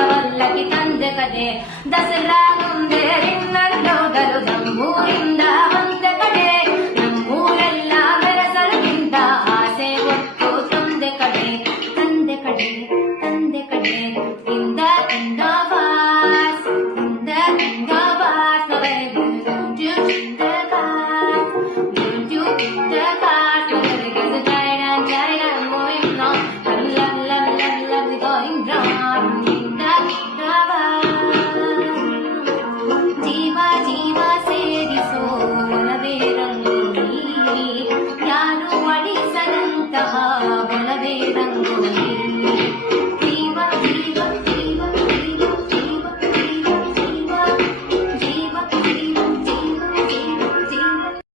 ವಲ್ಲಕಿ ತಂದೆ ಕಡೆ ದಸರಾ ಮುಂದೆ ರಿನ್ನಡೋದರು ನಮ್ಮೂರಿಂದ ಒಂದ ಕಡೆ ನಮ್ಮೂರೆಲ್ಲ ಬೆರಸಲಕ್ಕಿಂತ ಆಸೆ ಒಟ್ಟು ತಂದೆ ಕಡೆ ತಂದೆ ಕಡೆ ತಂದೆ ಕಡೆ ಇಂದ ಇಂದ ಬಾಸ್ ಜೀವ ಜೀವ ಸೇರಿಸೋ ಒಲವೇ ರಂಗೋಲಿ ಯಾರು ಅಳಿಸದಂತಹ ಒಲವೇ ರಂಗೋಲಿ